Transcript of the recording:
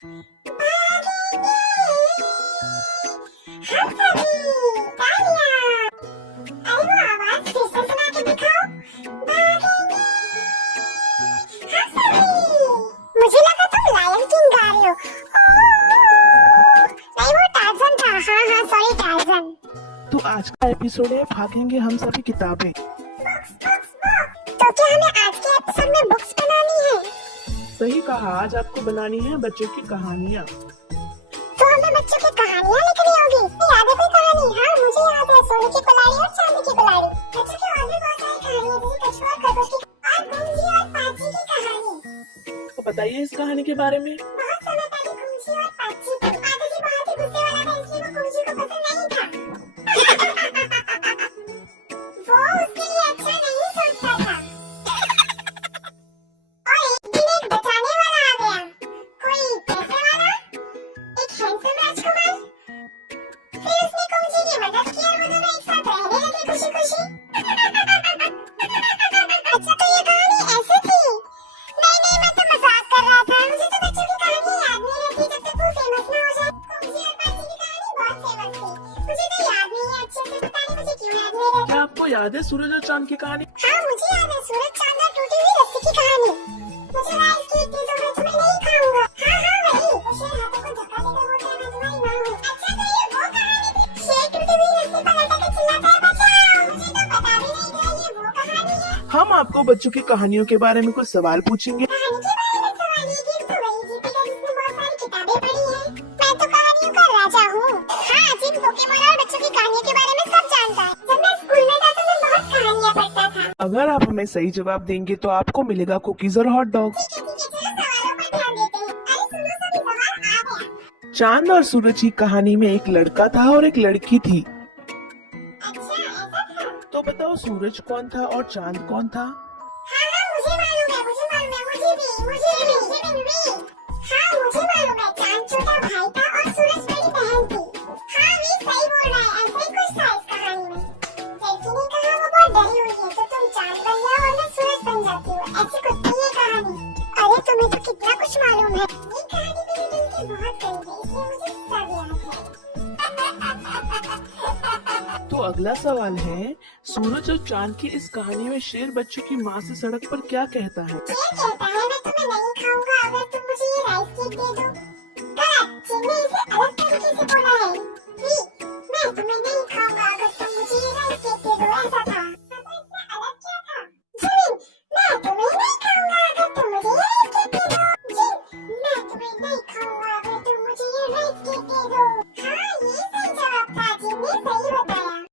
हम सभी तालियां। अरे वो आवाज फिर से सुना के दिखाओ। भागेंगे हम सभी। मुझे लगा तुम लायन किंग गा रहे हो। नहीं वो टार्जन था। हाँ हाँ सॉरी टार्जन। तो आज का एपिसोड है भागेंगे हम सभी किताबें। तो क्या हमें आज के एपिसोड में बुक्स बनानी है? सही कहा, आज आपको बनानी है बच्चों की कहानियाँ। तो हमें बच्चों की कहानियाँ लिखनी होगी। याद है कोई कहानी? हाँ मुझे याद है, सोने की कुल्हाड़ी और चांदी की कुल्हाड़ी। बच्चों की और भी बहुत सारी कहानियाँ जैसे कछुआ और खरगोश की और गुंजी और पाची की कहानी। तो बताइए इस कहानी के बारे में। बहुत समय पहले गुंजी और पाची थी। पाची बहुत ही गुस्से वाला था, इसलिए वो गुंजी को पसंद नहीं था। वो उसके लिए अच्छा नहीं सोचता था। और एक दिन एक बचाने वाला आ गया। कोई पैसे वाला, एक हैंडसम राजकुमार। फिर उसने कुंजी की मदद की और वो दोनों एक साथ रहने लगे खुशी खुशी। अच्छा तो ये कहानी ऐसे थी? नहीं मैं तो मजाक कर रहा था। मुझे तो बच्चों की कहानी याद नहीं रहती जब तक वो फेमस ना हो जाए। कुंजी और पाची की कहानी बहुत फेमस थी। मुझे तो याद नहीं है अच्छे से, पता नहीं मुझे क्यों याद नहीं रहती। क्या आपको याद है सूरज और चांद की कहानी? हाँ मुझे याद है, सूरज चांद और टूटी हुई रस्सी की कहानी। मुझे राइस केक दे दो, मैं तुम्हें नहीं खाऊंगा। हाँ वही। वो शेर हाथों को धक्का देकर बोलता है मैं तुम्हारी माँ हूँ। अच्छा तो ये वो कहानी थी। शेर टूटी हुई रस्सी पर लटक के चिल्लाता है बचाओ। मुझे तो पता भी नहीं था ये वो कहानी है। हम आपको बच्चों की कहानियों के बारे में कुछ सवाल पूछेंगे। कहानी के बारे में सवाल, ये गेम तो वही जीतेगा जिसने बहुत सारी किताबें पढ़ी हैं। मैं तो कहानियों का राजा हूँ। हाँ जिन पोकेमोन और बच्चों की कहानियों के बारे में सब जानता है। जब मैं स्कूल में था तो मैं बहुत कहानियाँ पढ़ता था। अगर आप हमें सही जवाब देंगे तो आपको मिलेगा कुकीज और हॉट डॉग। ठीक है चलो सवालों पर ध्यान देते हैं। अरे सुनो सभी सवाल आ गया। चांद और सूरज की कहानी में एक लड़का था और एक लड़की थी। अच्छा ऐसा था? तो बताओ सूरज कौन था और चांद कौन था? हाँ मुझे मालूम है, मुझे भी। हाँ मुझे मालूम है, चांद छोटा भाई था और सूरज बड़ी बहन थी। हाँ वे सही बोल रहा है, ऐसा ही कुछ था इस कहानी में। लड़की ने कहा वो बहुत डरी हुई है तो तुम चांद बन जाओ और मैं सूरज बन जाती हूँ। ऐसी कुछ थी ये कहानी। अरे तुम्हें तो कितना कुछ मालूम है। ये कहानी मेरे दिल के बहुत करीब है, इसलिए मुझे सब याद है। तो अगला सवाल है, सूरज और चांद की इस कहानी में शेर बच्चों की माँ से सड़क पर क्या कहता है? ये कहता है मैं तुम्हें नहीं खाऊंगा अगर तुम मुझे ये राइस केक दे दो। गलत, चिन्ह इसे अलग तरीके से बोला है। मैं तुम्हें नहीं खाऊंगा अगर तुम मुझे ये राइस केक दे दो, ऐसा था। तो इससे अलग क्या था? जिन, मैं तुम्हें नहीं खाऊंगा अगर तुम मुझे ये राइस केक दे दो। जिन, मैं तुम्हें नहीं खाऊंगा अगर तुम मुझे ये राइस केक दे दो। हाँ ये सही जवाब था, जिन ने सही